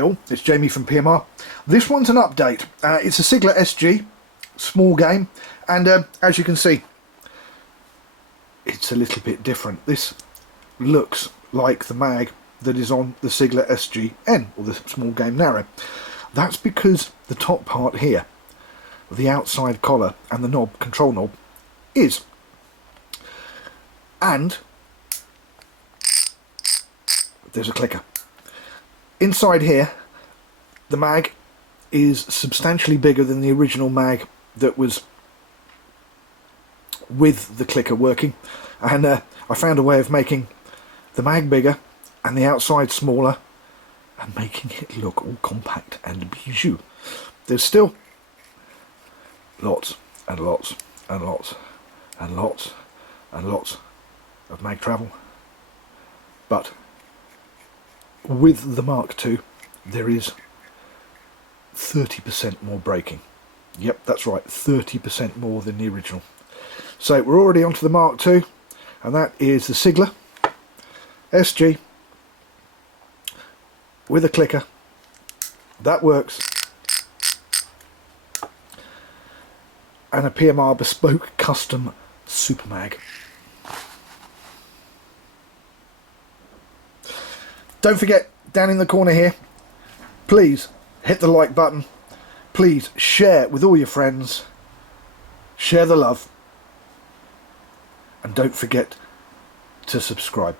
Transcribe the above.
Hi all, it's Jamie from PMR. This one's an update. It's a Seigler SG, small game, and as you can see, it's a little bit different. This looks like the mag that is on the Seigler SG-N, or the small game narrow. That's because the top part here, the outside collar and the knob, control knob, is. And there's a clicker. Inside here, the mag is substantially bigger than the original mag that was with the clicker working, and I found a way of making the mag bigger and the outside smaller and making it look all compact and bijou. There's still lots and lots and lots and lots and lots of mag travel, but with the Mark II there is 30% more braking. Yep, that's right, 30% more than the original. So we're already onto the Mark II, and that is the Seigler SG with a clicker. That works. And a PMR Bespoke custom super mag. Don't forget, down in the corner here, please hit the like button. Please share with all your friends. Share the love. And don't forget to subscribe.